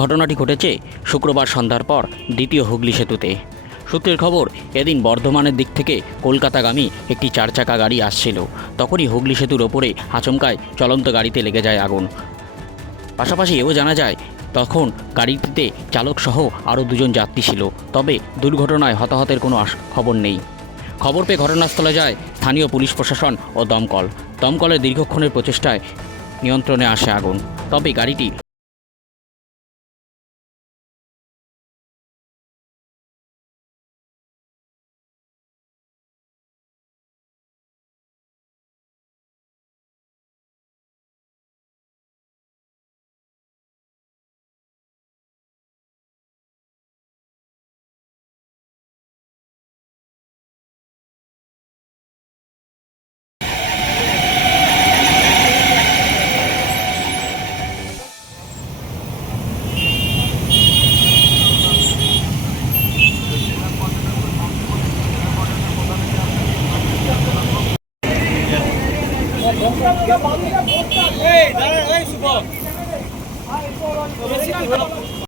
ঘটনাটি ঘটেছে শুক্রবার সন্ধ্যার পর দ্বিতীয় হুগলি সেতুতে। সূত্রের খবর, এদিন বর্ধমানের দিক থেকে কলকাতাগামী একটি 4 চাকা গাড়ি আসছিল। তখনই হুগলি সেতুর ওপরে আচমকায় চলন্ত গাড়িতে লেগে যায় আগুন। পাশাপাশি এও জানা যায়, তখন গাড়িটিতে চালকসহ আরও 2 জন যাত্রী ছিল। তবে দুর্ঘটনায় হতাহতের কোনো খবর নেই। খবর পেয়ে ঘটনাস্থলে যায় স্থানীয় পুলিশ প্রশাসন ও দমকলের দীর্ঘক্ষণের প্রচেষ্টায় নিয়ন্ত্রণে আসে আগুন। তবে গাড়িটি এই দাঁড়ান, এই শুভ